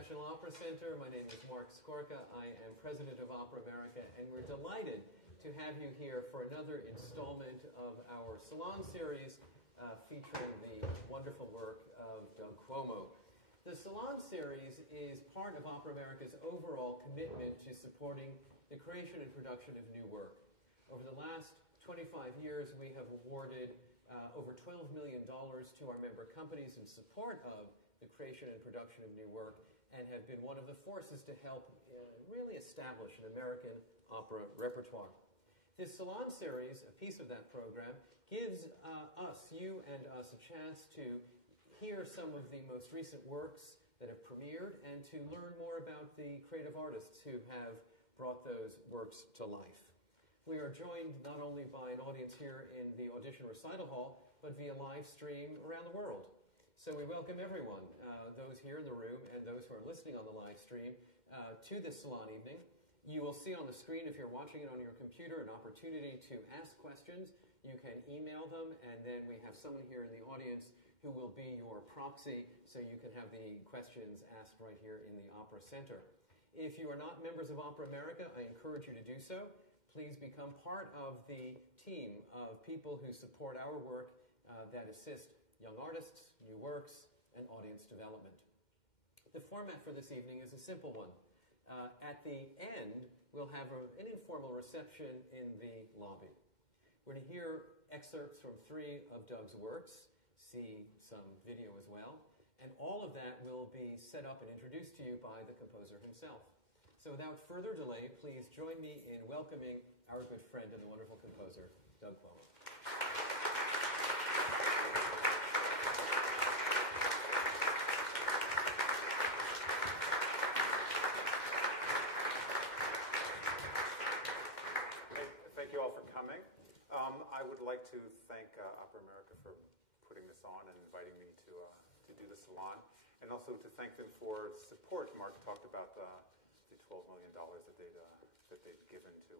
National Opera Center. My name is Mark Skorka. I am president of Opera America, and we're delighted to have you here for another installment of our Salon series featuring the wonderful work of Doug Cuomo. The Salon series is part of Opera America's overall commitment to supporting the creation and production of new work. Over the last 25 years, we have awarded over $12 million to our member companies in support of the creation and production of new work, and have been one of the forces to help really establish an American opera repertoire. This Salon series, a piece of that program, gives us, you and us, a chance to hear some of the most recent works that have premiered and to learn more about the creative artists who have brought those works to life. We are joined not only by an audience here in the Audition Recital Hall, but via live stream around the world. So we welcome everyone, those here in the room and those who are listening on the live stream, to this Salon evening. You will see on the screen, if you're watching it on your computer, an opportunity to ask questions. You can email them, and then we have someone here in the audience who will be your proxy, so you can have the questions asked right here in the Opera Center. If you are not members of Opera America, I encourage you to do so. Please become part of the team of people who support our work that assist young artists, new works, and audience development. The format for this evening is a simple one. At the end, we'll have an informal reception in the lobby. We're going to hear excerpts from 3 of Doug's works, see some video as well, and all of that will be set up and introduced to you by the composer himself. So without further delay, please join me in welcoming our good friend and the wonderful composer, Doug Cuomo. Thank you all for coming. I would like to thank Opera America for putting this on and inviting me to do the Salon, and also to thank them for support. Mark talked about the $12 million that they've given to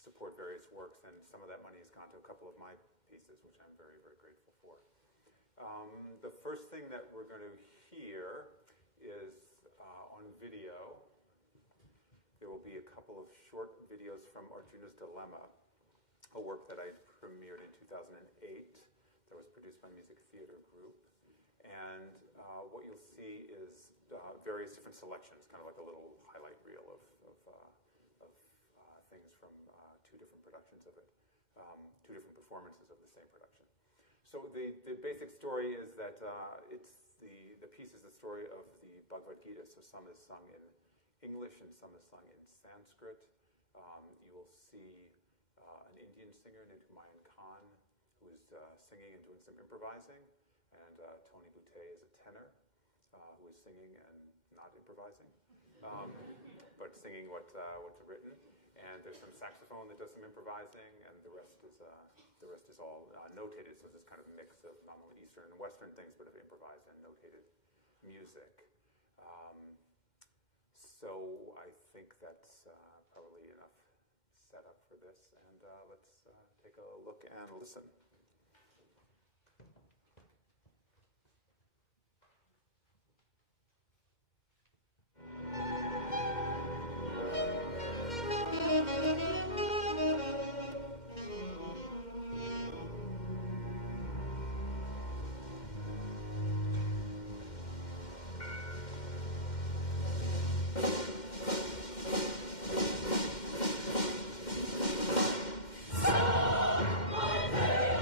support various works, and some of that money has gone to a couple of my pieces, which I'm very, very grateful for. The first thing that we're going to hear is on video. There will be a couple of short videos from Arjuna's Dilemma, a work that I premiered in 2008 that was produced by Music Theater Group. And what you'll see is various different selections, kind of like a little highlight reel of things from 2 different productions of it, 2 different performances of the same production. So the basic story is that the piece is the story of the Bhagavad Gita. So some is sung in English and some is sung in Sanskrit. You will see an Indian singer named Humayun Khan who is singing and doing some improvising, and Tony Boutte is a tenor who is singing and not improvising, but singing what's written. And there's some saxophone that does some improvising, and the rest is all notated. So it's this kind of mix of not only Eastern and Western things, but of improvised and notated music. So I think that's probably enough setup for this, and let's take a look and listen. One day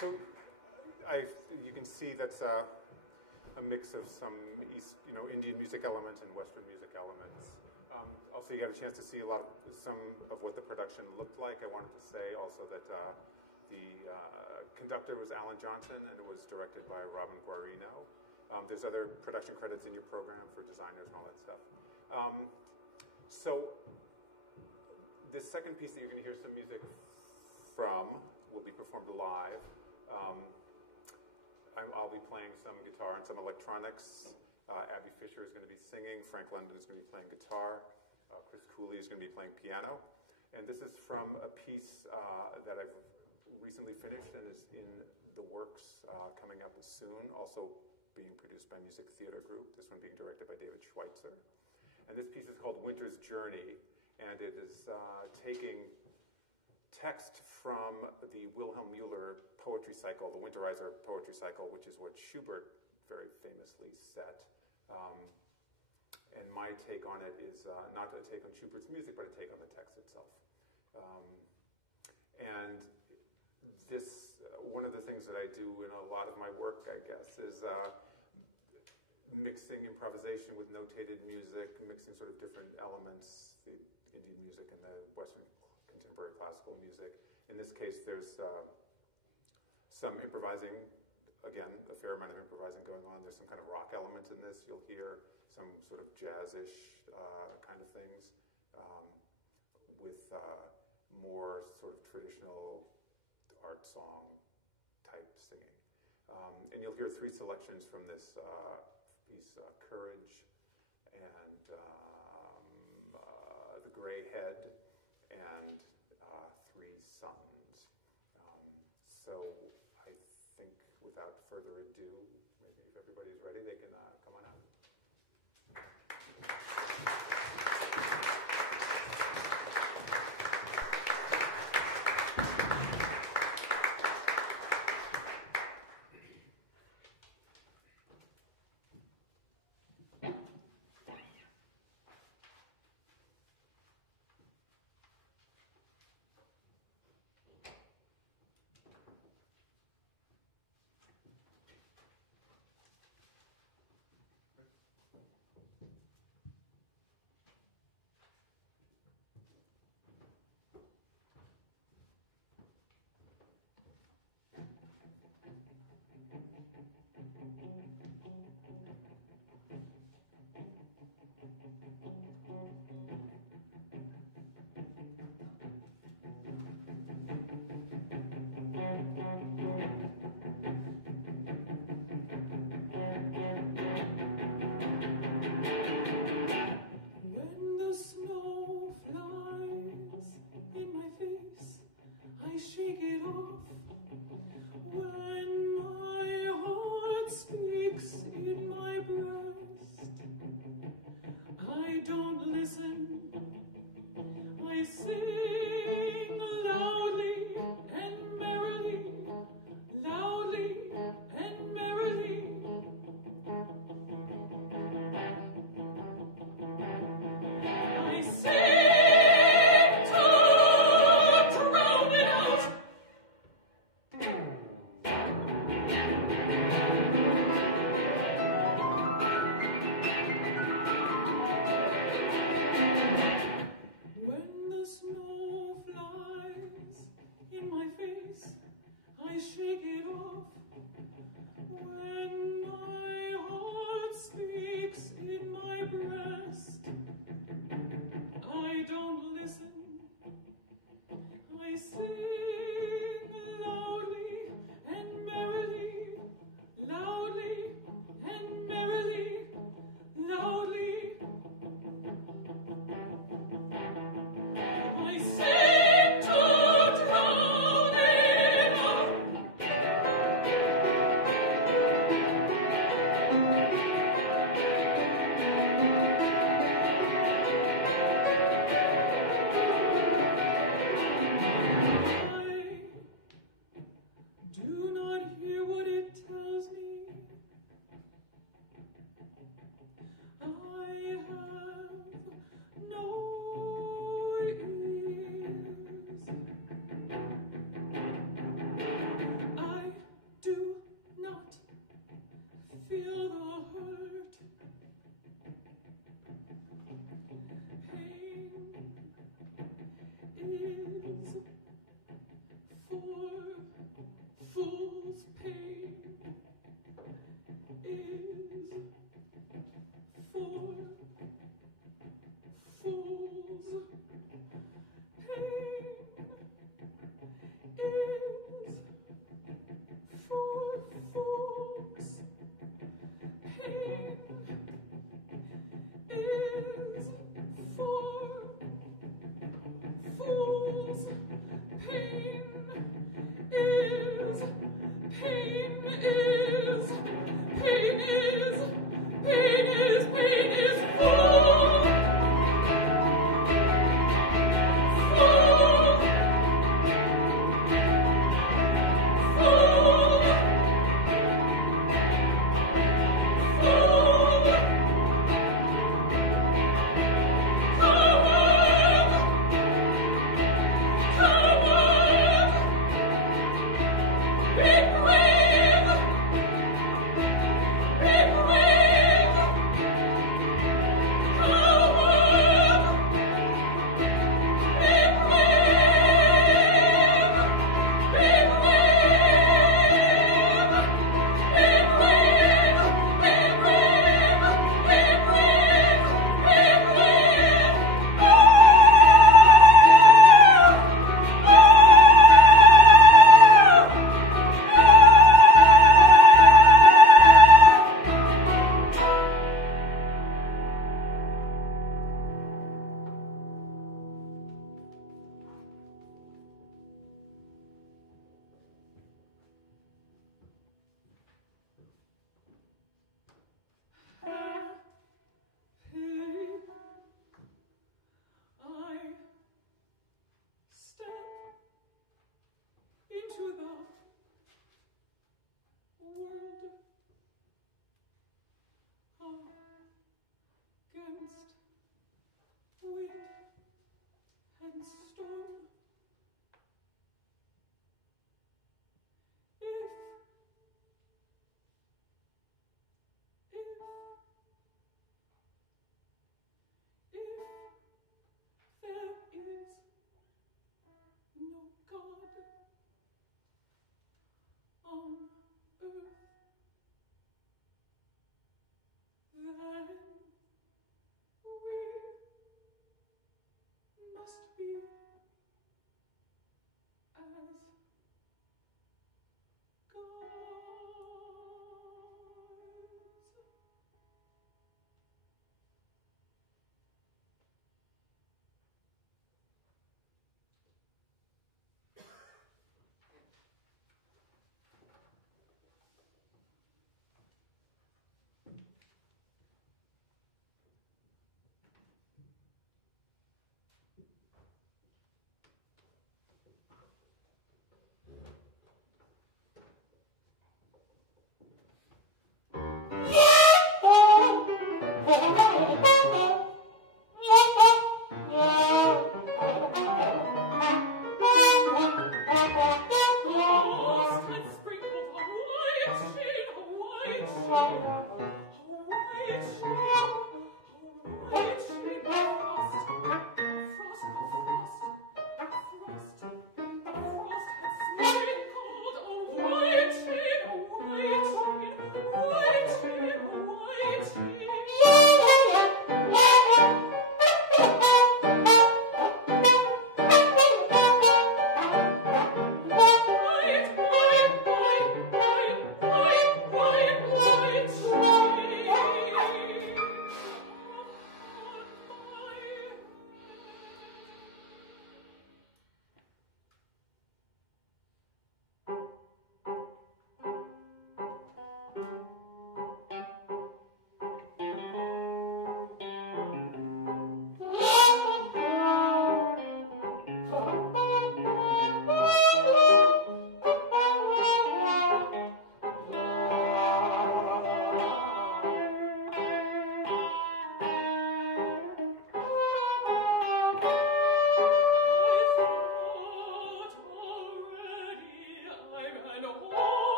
So you can see that's a mix of some Indian music elements and Western music elements. Also, you got a chance to see some of what the production looked like. I wanted to say also that the conductor was Alan Johnson, and it was directed by Robin Guarino. There's other production credits in your program for designers and all that stuff. So this second piece that you're going to hear some music from will be performed live. I'll be playing some guitar and some electronics. Abby Fisher is going to be singing. Frank London is going to be playing guitar. Chris Cooley is going to be playing piano. And this is from a piece that I've recently finished and is in the works coming up soon, also being produced by Music Theater Group, this one being directed by David Schweitzer. And this piece is called Winter's Journey, and it is taking text from the Wilhelm Müller poetry cycle, the Winterizer poetry cycle, which is what Schubert very famously set. And my take on it is not a take on Schubert's music, but a take on the text itself. And this, one of the things that I do in a lot of my work, I guess, is mixing improvisation with notated music, mixing sort of different elements, the Indian music and the Western contemporary classical music. In this case, there's some improvising, again, a fair amount of improvising going on. There's some kind of rock element in this. You'll hear some sort of jazz-ish kind of things with more sort of traditional art song type singing. And you'll hear three selections from this piece, Courage and The Gray Head and Three Sons. So I think without further ado, maybe if everybody's ready, they can come on out.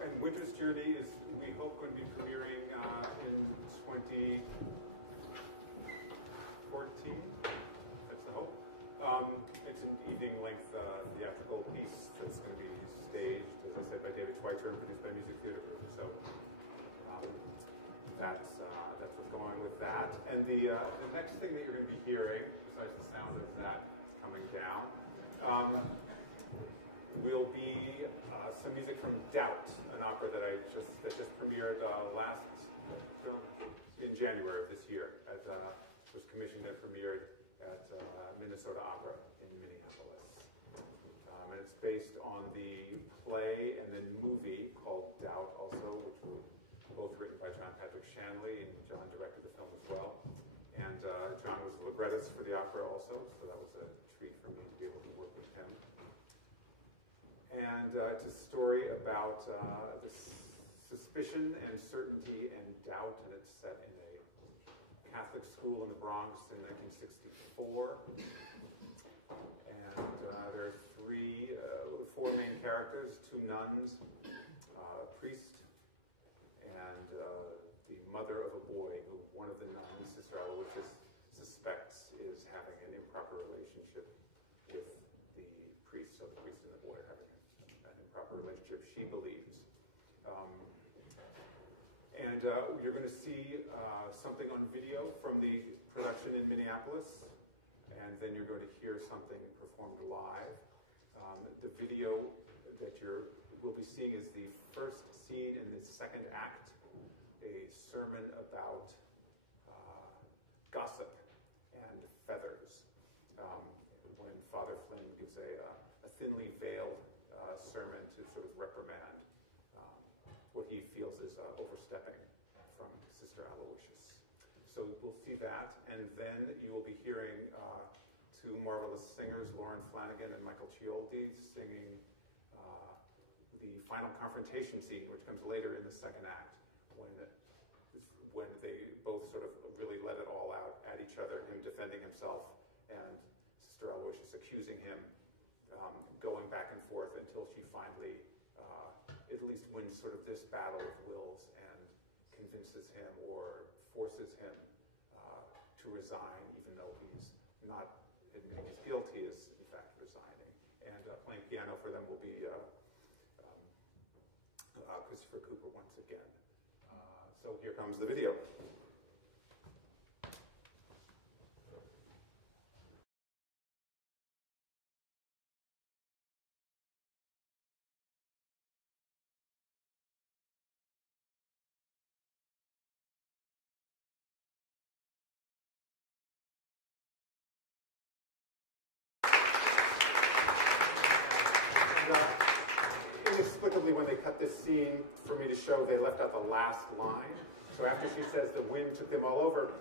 And Winter's Journey is, we hope, going to be premiering in 2014. That's the hope. It's an evening-length theatrical piece that's going to be staged, as I said, by David Schweitzer and produced by Music Theater Group. So that's what's going on with that. And the next thing that you're going to be hearing, besides the sound of that coming down, will be some music from Doubt, an opera that just premiered in January of this year. Was commissioned and premiered at Minnesota Opera in Minneapolis. And it's based on the play and then movie called Doubt also, which were both written by John Patrick Shanley, and John directed the film as well. And John was the librettist for the opera also, so that was a treat for me to be able to work with him. And it's a story about this suspicion and certainty and doubt, and it's set in a Catholic school in the Bronx in 1964. And there are four main characters, two nuns, a priest, and the mother of a boy who one of the nuns, Sister Aloysius, suspects is having an improper relationship with the priest. So the priest and the boy are having an improper relationship, she believes. And you're going to see something on video from the production in Minneapolis, and then you're going to hear something performed live. The video that we'll be seeing is the first scene in the second act, a sermon about gossip and feathers, when Father Flynn gives a thinly veiled sermon to sort of reprimand what he feels is overstepping from Sister Aloysius. So we'll see that, and then you will be hearing two marvelous singers, Lauren Flanagan and Michael Cioldi, singing the final confrontation scene, which comes later in the second act, when they both sort of really let it all out at each other, him defending himself and Sister Aloysius accusing him, going back and forth until she finally at least wins sort of this battle of wills and convinces him or forces him to resign, even though he's not admitting his guilt, he is in fact resigning. And playing piano for them will be Christopher Cooper once again. So here comes the video. Inexplicably, when they cut this scene for me to show, they left out the last line. So after she says the wind took them all over,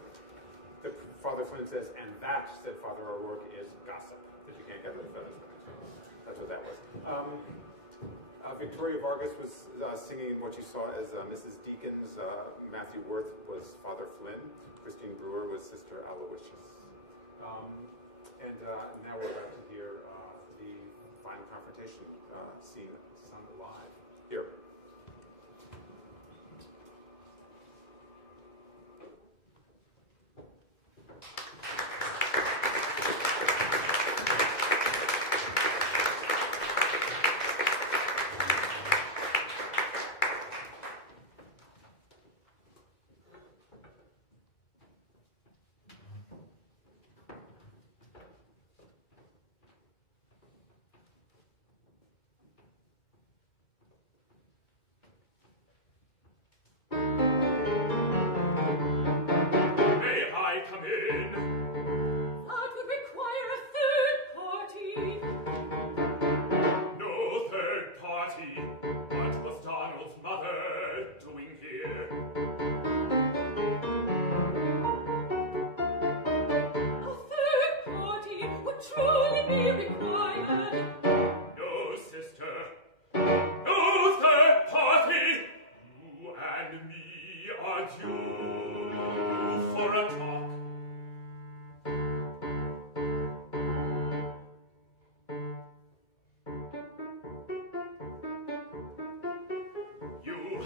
Father Flynn says, and that, said Father O'Rourke, is gossip, that you can't get rid of feathers. That's what that was. Victoria Vargas was singing what you saw as Mrs. Deacons. Matthew Worth was Father Flynn. Christine Brewer was Sister Aloysius. And now we're about to hear the final confrontation scene sung live. Here.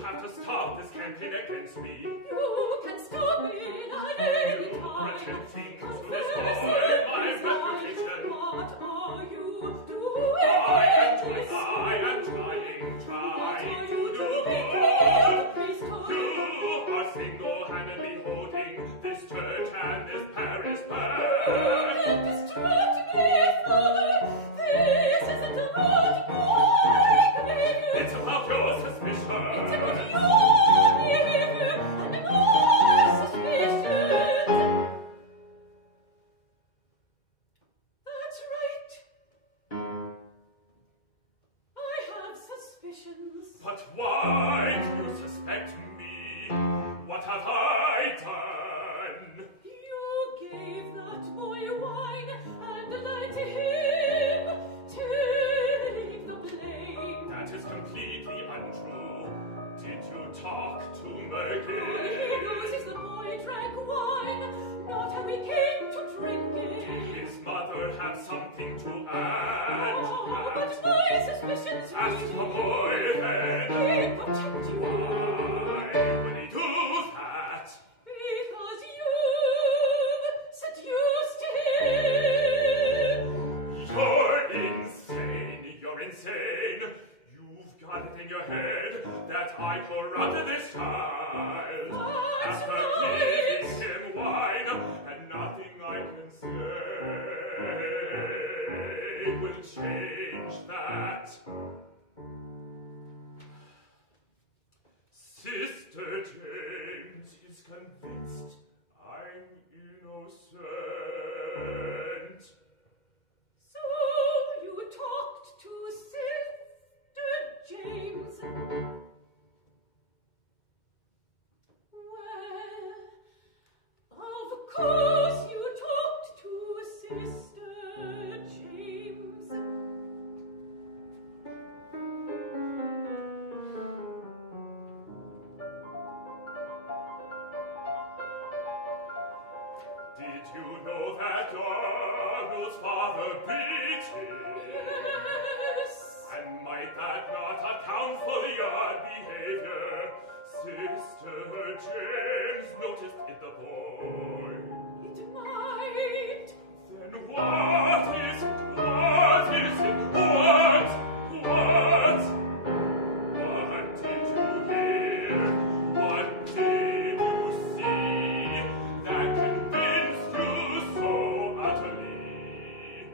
have to stop this campaign against me. You can stop it at any You time. attempting to Confess destroy it my is right. reputation. What are you doing? I am This trying What are to you do doing good. in the priesthood? You are single-handedly holding this church and this parish You back. can distract me, Father. This isn't about my behavior. It's about your suspicion. It's about your behavior and my suspicions. That's right. I have suspicions. But why do you suspect me? What have I done? You gave that boy wine and lied to him, taking the blame. That is completely untrue. Did you talk to All he McGee? knows is the boy drank wine, not how he came to drink Did it. his mother have something to add to Oh, that? but my suspicions Ask the boy then. He protect you. Why would he do that? Because you've seduced him. You're insane. You're insane. You've got it in your head that I corrupted this child. That's After right. giving him wine, and nothing I can say will change that. Sister James is convinced I'm innocent. So you talked to Sister James. Well, of course you talked to Sister James. Did you know that Arnold's father beat him? Yes. And might that not account for the odd behavior Sister James noticed in the boy? It might. Then what is it? What did you hear? What did you see that convinced you so utterly?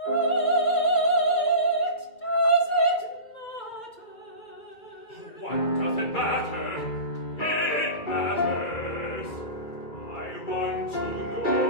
What does it matter? What does it matter? It matters. I want to know.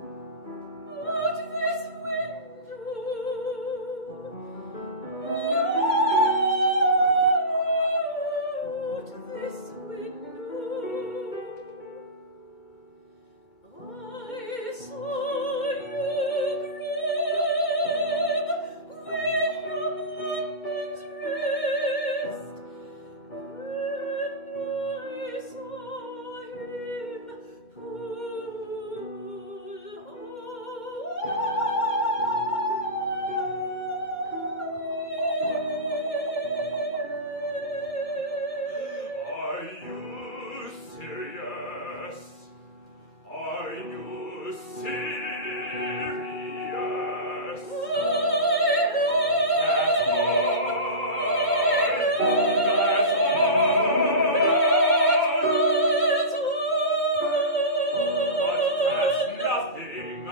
Out this window. Out this window. I saw you grip with your woman's wrist, and I saw him Are you serious? Are you serious? That's all. But that's nothing.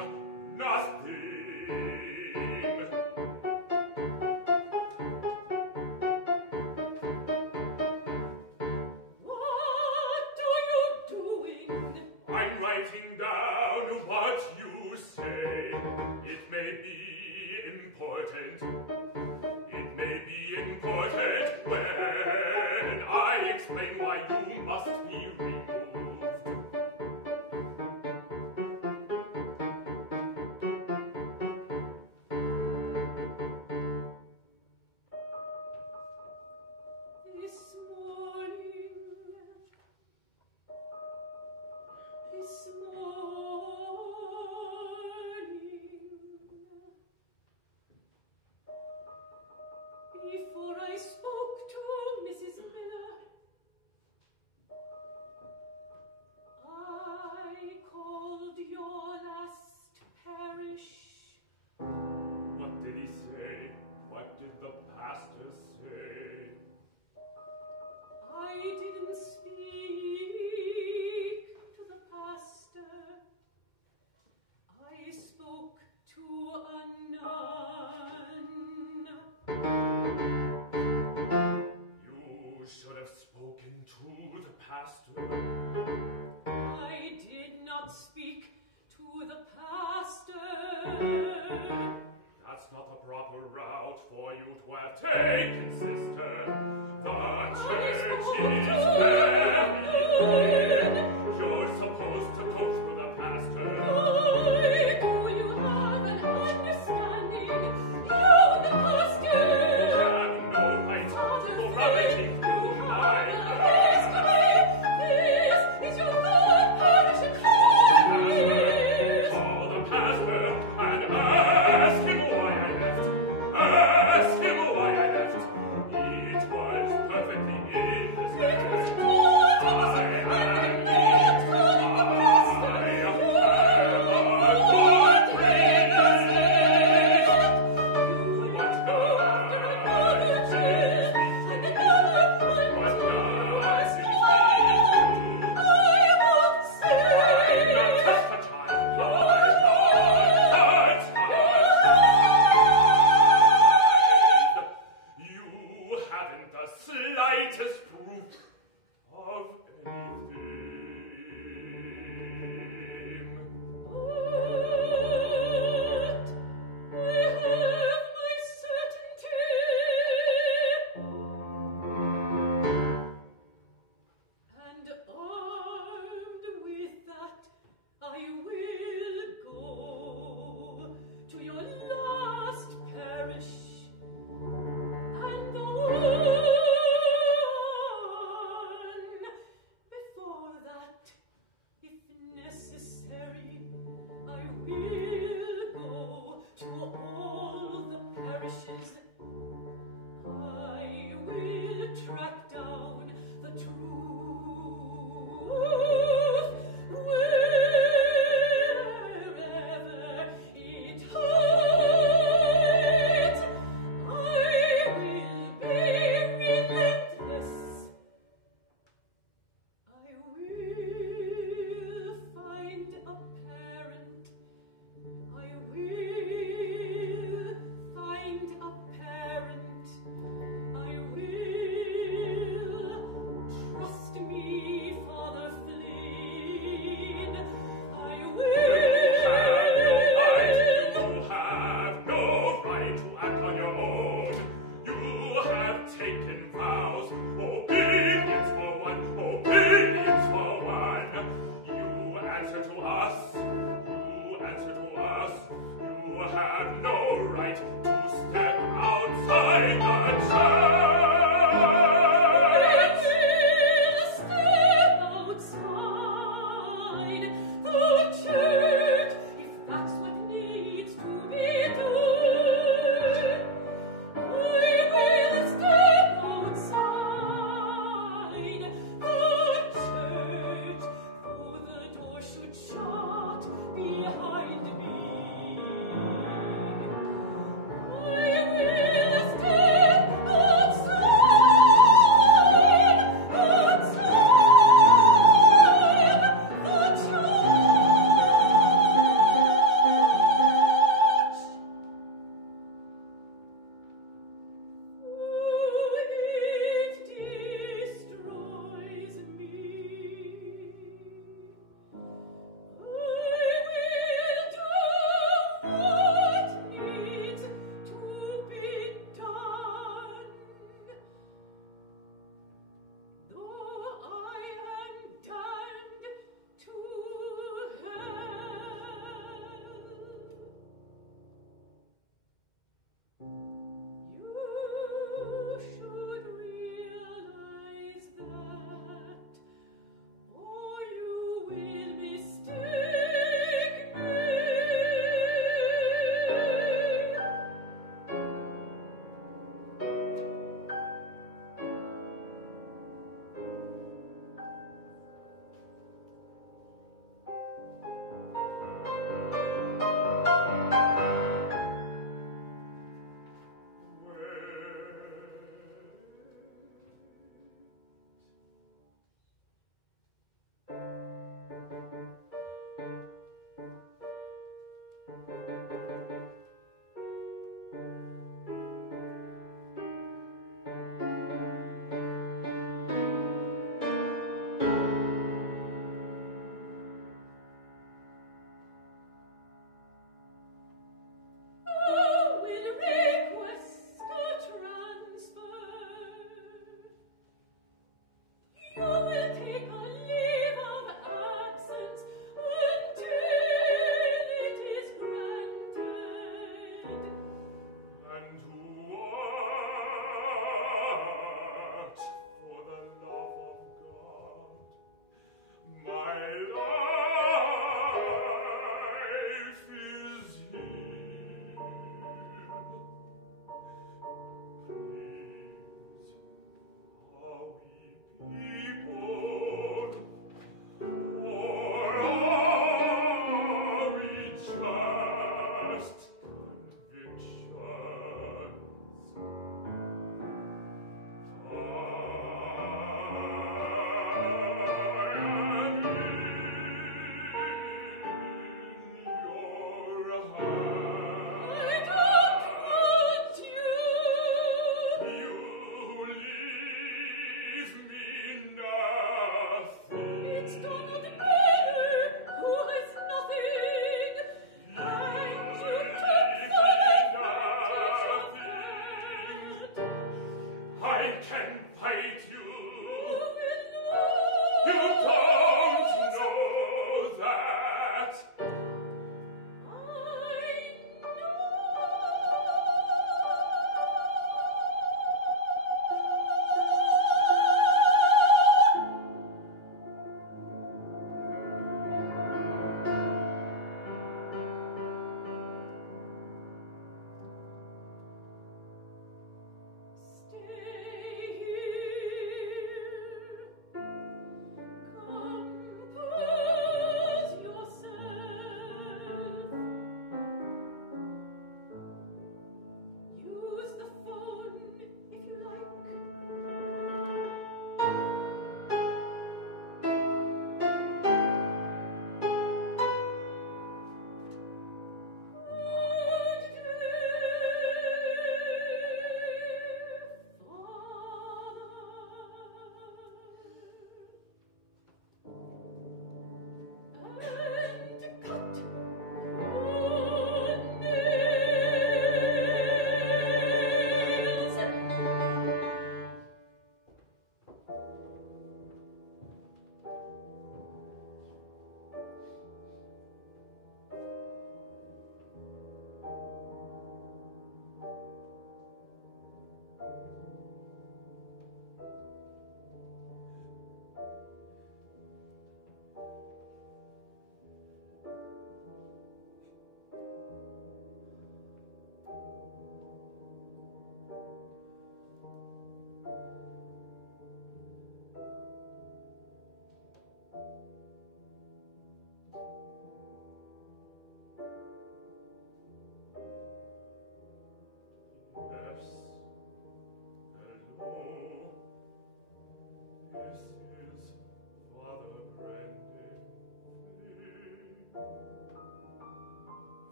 What are you doing? I'm writing down what you say. It may be important. It may be important when I explain why you must be removed. spoken to the pastor? I did not speak to the pastor. That's not the proper route for you to have taken, sister. The church is very big. You're supposed to go through the pastor. Do you have an understanding? You, the pastor. You have no right to have anything through my This is your third parish calling. Call the pastor and ask him why I left. Ask him why I left. It was perfectly innocent.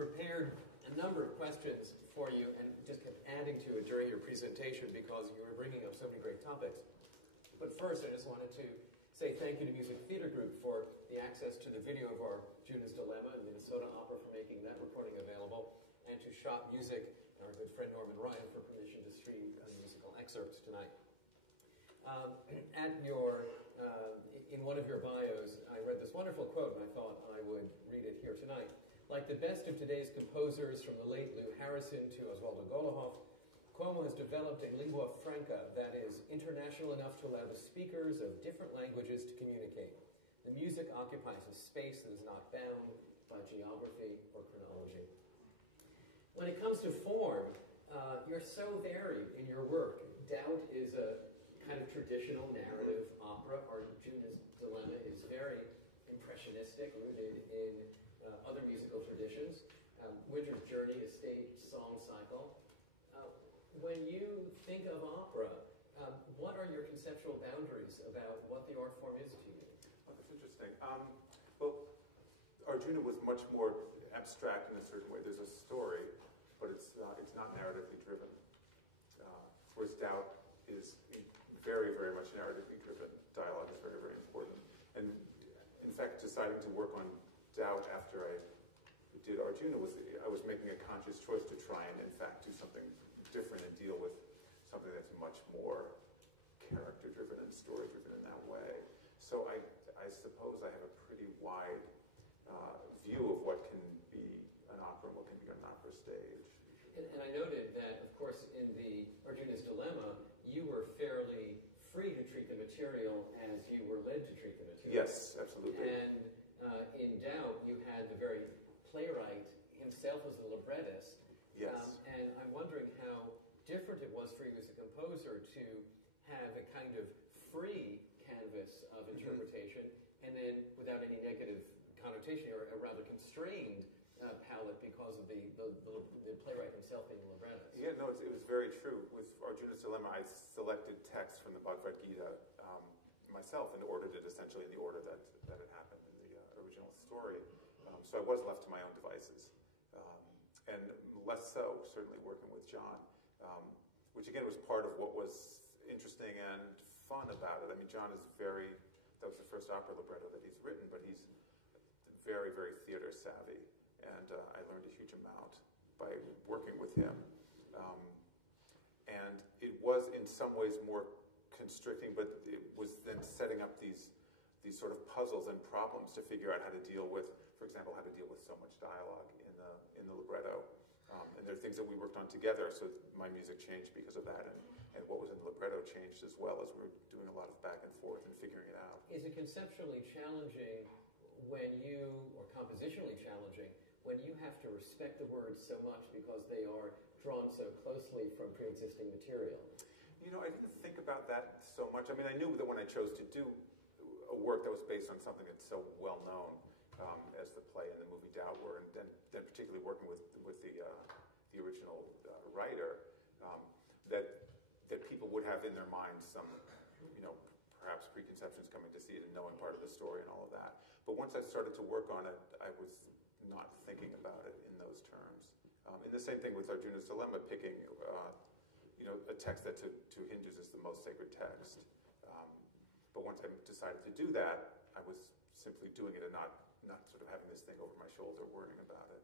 prepared a number of questions for you and just kept adding to it during your presentation because you were bringing up so many great topics. But first, I just wanted to say thank you to Music Theater Group for the access to the video of our Arjuna's Dilemma and Minnesota Opera for making that recording available, and to Schott Music and our good friend Norman Ryan for permission to stream musical excerpts tonight. In one of your bios, I read this wonderful quote, and I thought I would read it here tonight. Like the best of today's composers, from the late Lou Harrison to Osvaldo Golohoff, Cuomo has developed a lingua franca that is international enough to allow the speakers of different languages to communicate. The music occupies a space that is not bound by geography or chronology. When it comes to form, you're so varied in your work. Doubt is a kind of traditional narrative opera. Arjuna's Dilemma is very impressionistic, rooted in other musical traditions. Winter's Journey is stage song cycle. When you think of opera, what are your conceptual boundaries about what the art form is to you? Oh, that's interesting. Well, Arjuna was much more abstract in a certain way. There's a story, but it's not narratively driven. Whereas doubt is very, very much narratively driven. Dialogue is very, very important. And in fact, deciding to work on doubt after I did Arjuna I was making a conscious choice to try and, in fact, do something different and deal with something that's much more character-driven and story-driven in that way. So I suppose I have a pretty wide view of what can be an opera and what can be an opera stage. And I noted that, of course, in the Arjuna's Dilemma, you were fairly free to treat the material as you were led to treat the material. Yes, absolutely. And in Doubt, you had the very playwright himself as the librettist. Yes. And I'm wondering how different it was for you as a composer to have a kind of free canvas of interpretation, and then without any negative connotation, or a rather constrained palette because of the playwright himself being the librettist. Yeah, no, it was very true. With Arjuna's Dilemma, I selected text from the Bhagavad Gita myself and ordered it essentially in the order that it happened in the original story. So I was left to my own devices. And less so, certainly working with John, which again was part of what was interesting and fun about it. I mean, John is that was the first opera libretto that he's written, but he's very, very theater savvy. And I learned a huge amount by working with him. And it was in some ways more constricting, but it was then setting up these sort of puzzles and problems to figure out how to deal with, for example, how to deal with so much dialogue in the libretto. And there are things that we worked on together, so my music changed because of that, and what was in the libretto changed as well, as we were doing a lot of back and forth and figuring it out. Is it conceptually challenging or compositionally challenging, when you have to respect the words so much because they are drawn so closely from pre-existing material? You know, I didn't think about that so much. I mean, I knew that when I chose to do a work that was based on something that's so well known as the play and the movie Doubt were, and then particularly working with the original writer, that people would have in their minds some, perhaps preconceptions coming to see it and knowing part of the story and all of that. But once I started to work on it, I was not thinking about it in those terms. And the same thing with Arjuna's Dilemma, picking a text that to Hindus is the most sacred text. But once I decided to do that, I was simply doing it and not sort of having this thing over my shoulder, worrying about it.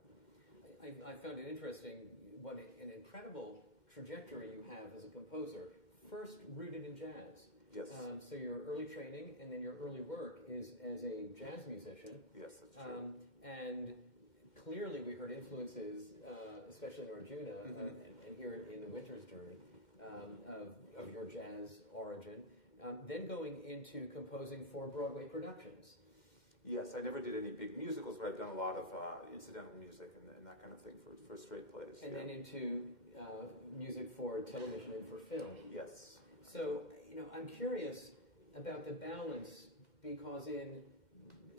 I found it interesting what an incredible trajectory you have as a composer. First, rooted in jazz. Yes. So your early training and then your early work is as a jazz musician. Yes, that's true. And clearly we heard influences, especially in Arjuna, and here in The Winter's Journey, of your jazz origin. Then going into composing for Broadway productions. Yes, I never did any big musicals, but I've done a lot of incidental music and that kind of thing for straight plays. And then into music for television and for film. Yes. So, I'm curious about the balance, because in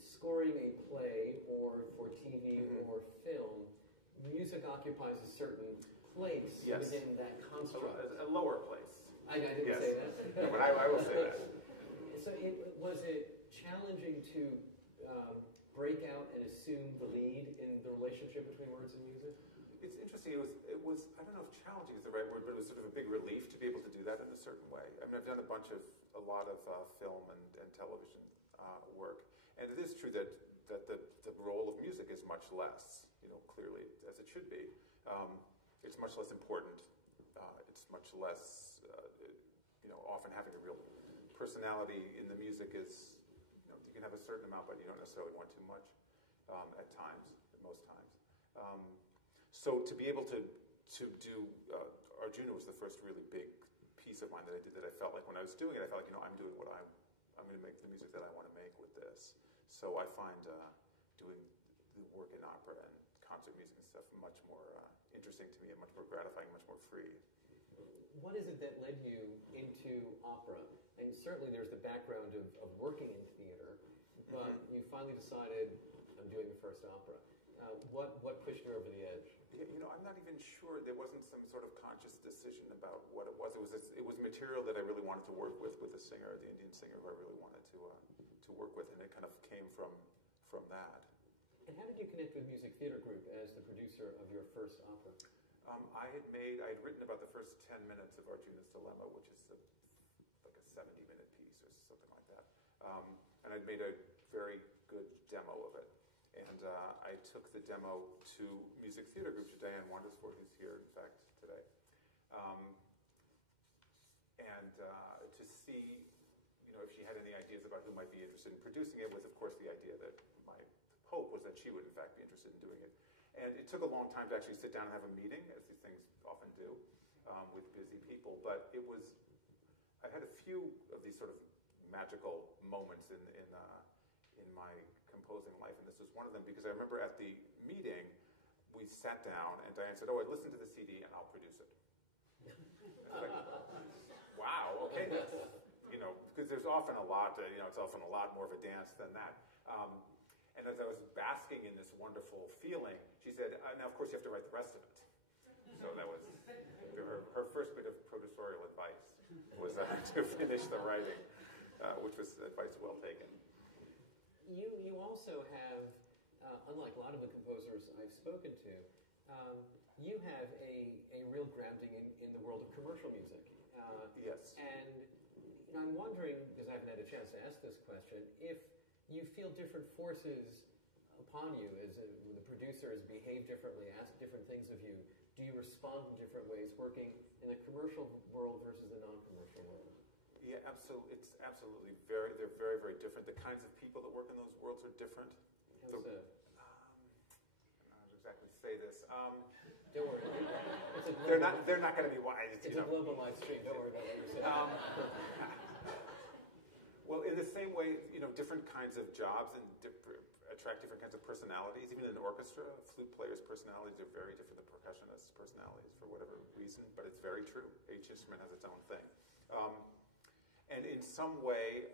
scoring a play or for TV or film, music occupies a certain place within that construct. A lower place. I didn't say that. No, but I will say that. So was it challenging to break out and assume the lead in the relationship between words and music? It's interesting. It was I don't know if challenging is the right word, but it was sort of a big relief to be able to do that in a certain way. I mean, I've done a lot of film and television work, and it is true that the role of music is much less, clearly, as it should be. It's much less important. It's much less, often having a real personality in the music is, you can have a certain amount, but you don't necessarily want too much at most times. So to be able to do Arjuna was the first really big piece of mine that I did, that I felt like when I was doing it, I felt like, I'm doing what I'm going to make the music that I want to make with this. So I find doing the work in opera and concert music and stuff much more interesting to me and much more gratifying, much more free. What is it that led you into opera? And certainly there's the background of working in theater, but you finally decided, I'm doing the first opera. What pushed you over the edge? I'm not even sure. There wasn't some sort of conscious decision about what it was. It was material that I really wanted to work with the singer, the Indian singer who I really wanted to work with, and it kind of came from that. And how did you connect with Music Theater Group I had written about the first 10 minutes of Arjuna's Dilemma, which is like a 70-minute piece or something like that. And I'd made a very good demo of it. And I took the demo to music theater group, to Diane Wondersford, who's here, in fact, today. And to see, if she had any ideas about who might be interested in producing it, with, of course, the idea that my hope was that she would, in fact, be interested in doing it. And it took a long time to actually sit down and have a meeting, as these things often do, with busy people. But I had a few of these sort of magical moments in my composing life, and this was one of them, because I remember at the meeting, we sat down, and Diane said, "Oh, I listened to the CD, and I'll produce it." I was like, wow, okay, that's, because there's often a lot, it's often a lot more of a dance than that. And as I was basking in this wonderful feeling, she said, "Now, of course, you have to write the rest of it." So that was her first bit of producerial advice, was to finish the writing, which was advice well taken. You also have, unlike a lot of the composers I've spoken to, you have a real grounding in the world of commercial music. Yes. And I'm wondering, because I haven't had a chance to ask this question, if you feel different forces upon you as the producers behave differently, ask different things of you. Do you respond in different ways working in the commercial world versus the non-commercial world? Yeah, absolutely. It's absolutely they're very, very different. The kinds of people that work in those worlds are different. How so? I don't exactly say this. Don't worry. They're not going to be wise. It's a global live stream. Don't worry about what you're saying. Well, in the same way, different kinds of jobs and attract different kinds of personalities. Even in an orchestra, flute players' personalities are very different than percussionists' personalities for whatever reason, but it's very true. Each instrument has its own thing. And in some way,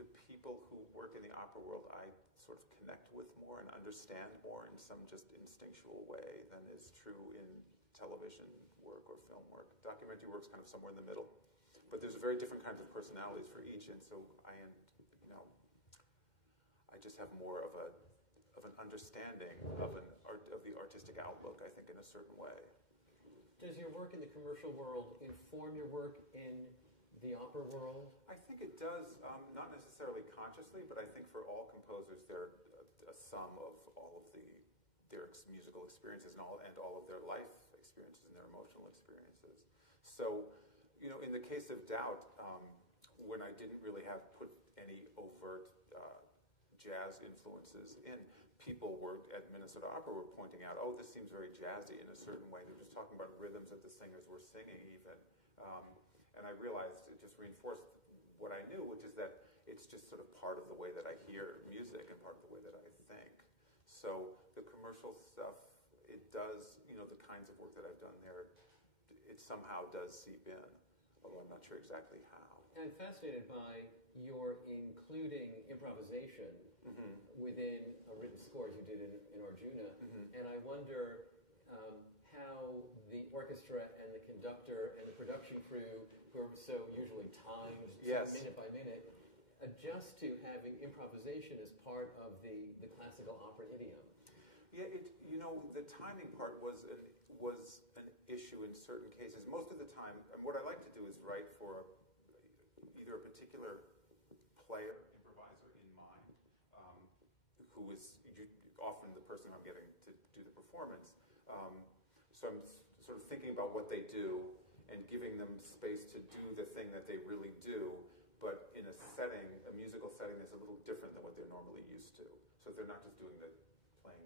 the people who work in the opera world, I sort of connect with more and understand more in some just instinctual way than is true in television work or film work. Documentary work's kind of somewhere in the middle. But there's very different kinds of personalities for each, and so I just have more of an understanding of the artistic outlook, I think, in a certain way. Does your work in the commercial world inform your work in the opera world? I think it does, not necessarily consciously, but I think for all composers, they're a sum of all of their musical experiences and all of their life experiences and their emotional experiences. So, in the case of Doubt, when I didn't really have put any overt jazz influences in, people at Minnesota Opera were pointing out, oh, this seems very jazzy in a certain way. They're just talking about rhythms that the singers were singing even. And I realized it just reinforced what I knew, which is that it's just sort of part of the way that I hear music and part of the way that I think. So the commercial stuff, it does, the kinds of work that I've done there, it somehow does seep in, although I'm not sure exactly how. I'm fascinated by your including improvisation within a written score, as you did in Arjuna, and I wonder how the orchestra and the conductor and the production crew, who are so usually timed minute by minute, adjust to having improvisation as part of the classical opera idiom. Yeah, the timing part was an issue in certain cases. Most of the time, and what I like to do is write for either a particular player, improviser in mind, who is often the person I'm getting to do the performance. So I'm sort of thinking about what they do and giving them space to do the thing that they really do, but in a musical setting that's a little different than what they're normally used to. So they're not just playing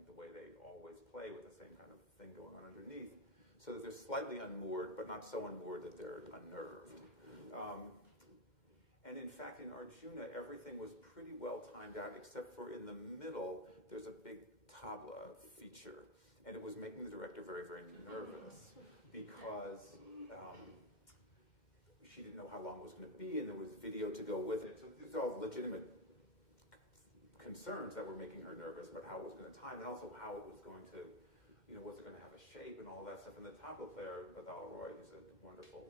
the way they always play with the same kind of thing going on underneath. So that they're slightly unmoored, but not so unmoored that they're unnerved. And in fact, in Arjuna, everything was pretty well timed out, except for in the middle, there's a big tabla feature. And it was making the director very, very nervous because she didn't know how long it was going to be, and there was video to go with it. So these are all legitimate concerns that were making her nervous about how it was going to time, and also how it was going to, was it going to have a shape and all that stuff. And the tabla player, Badal Roy, he's a wonderful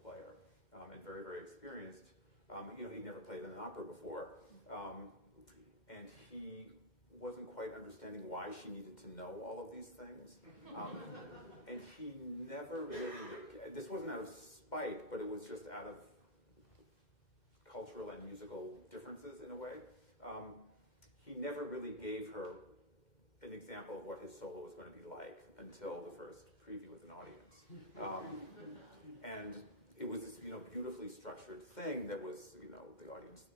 player and very, very experienced. He'd never played in an opera before, and he wasn't quite understanding why she needed to know all of these things. And he never really, this wasn't out of spite, but it was just out of cultural and musical differences in a way. He never really gave her an example of what his solo was going to be like until the first preview with an audience. And it was this, beautifully structured thing that was, the audience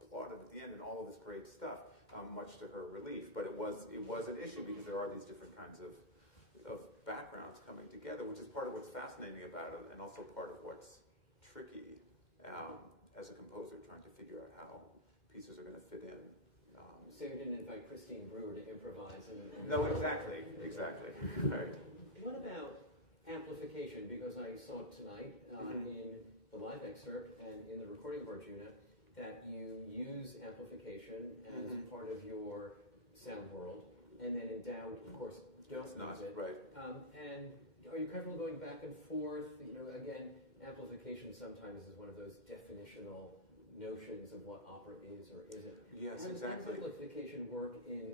applauded at the end and all of this great stuff, much to her relief. But it was an issue because there are these different kinds of backgrounds coming together, which is part of what's fascinating about it, and also part of what's tricky as a composer, trying to figure out how pieces are going to fit in. So you didn't invite Christine Brewer to improvise? No, exactly. Right. What about amplification? Because I saw tonight in the live excerpt and in the recording of Arjuna that you use amplification as part of your sound world, and then in Down, of course, don't use it. Right. And are you comfortable going back and forth? Again, amplification sometimes is one of those definitional notions of what opera is or isn't. Yes, How exactly. does amplification work in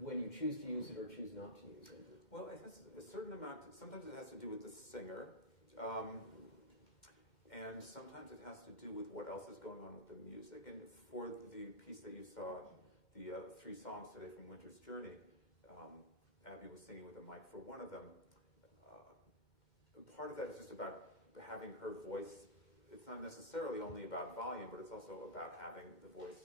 when you choose to use it or choose not to use it? Well, it has a certain amount, sometimes it has to do with the singer, and sometimes it has to do with what else is going on with the music. And for the piece that you saw, the 3 songs today from Winter's Journey, Abby was singing with a mic for one of them. Part of that is just about having her voice. It's not necessarily only about volume, but it's also about having the voice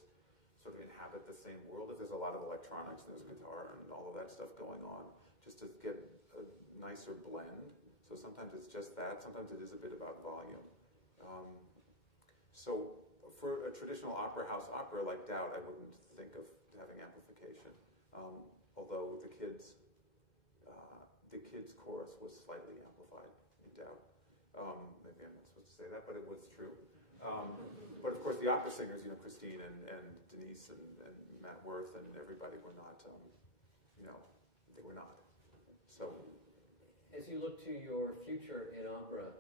sort of inhabit the same world. If there's a lot of electronics, there's guitar and all of that stuff going on, just to get a nicer blend. So sometimes it's just that. Sometimes it is a bit about volume. So for a traditional opera house opera like Doubt, I wouldn't think of having amplification. Although the kids' chorus was slightly amplified in Doubt. Maybe I'm not supposed to say that, but it was true. But of course, the opera singers, Christine and Denise and Matt Worth and everybody were not, they were not. So, as you look to your future in opera,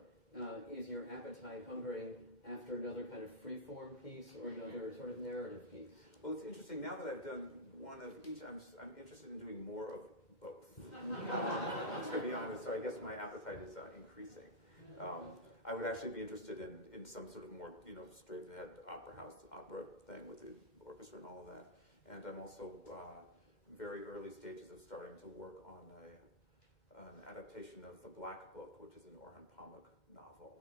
is your appetite hungering after another kind of free-form piece or another sort of narrative piece? Well, it's interesting. Now that I've done one of each, I'm interested in doing more of both. To be honest, so I guess my appetite is increasing. I would actually be interested in some sort of more, straight-ahead opera house opera thing with the orchestra and all of that. And I'm also very early stages of starting to work on an adaptation of The Black Book, which is an Orhan Pamuk novel.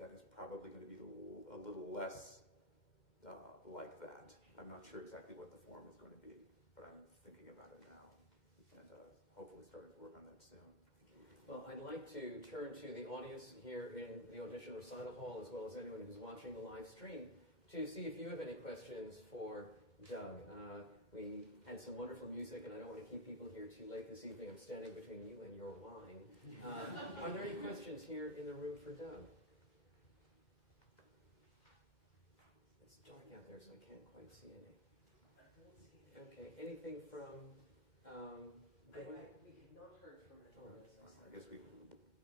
That is probably going to be a little less like that. I'm not sure exactly what the form is going to be, but I'm thinking about it now, and hopefully starting to work on that soon. Well, I'd like to turn to the audience here in the audition recital hall, as well as anyone who's watching the live stream, to see if you have any questions for Doug. We had some wonderful music, and I don't want to keep people here too late this evening. I'm standing between you and your wine. Are there any questions here in the room for Doug? It's dark out there, so I can't quite see any. Okay, anything from... we have not heard from anyone. I guess we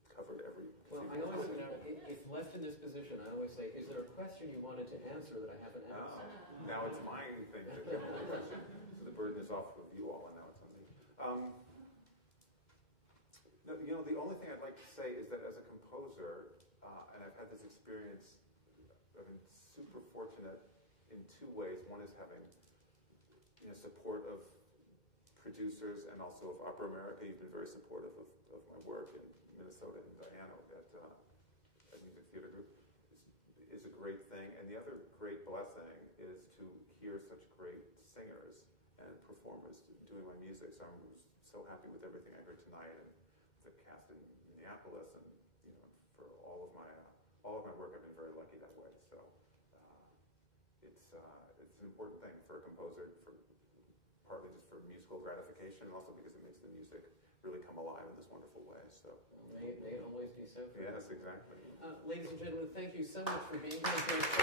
covered every... Well, I always, if left in this position, I always say, is there a question you wanted to answer that I haven't asked? Now it's my thing to get the question. So the burden is off of you all, and now it's on me. No, the only thing I'd like to say is that as a composer, and I've had this experience, I've been super fortunate in 2 ways. One is having support of producers and also of Opera America. You've been very supportive of my work in Minnesota, and Diana at Music Theater Group is a great thing. And the other great blessing is to hear such great singers and performers doing my music. So I'm so happy with everything I heard tonight, and the cast in Minneapolis, and for all of my work, I've been very lucky that way. So it's an important thing for a composer, partly just for musical gratification, and also because it makes the music really come alive in this wonderful way. So May it always be so. yes, exactly. Ladies and gentlemen, thank you so much for being here.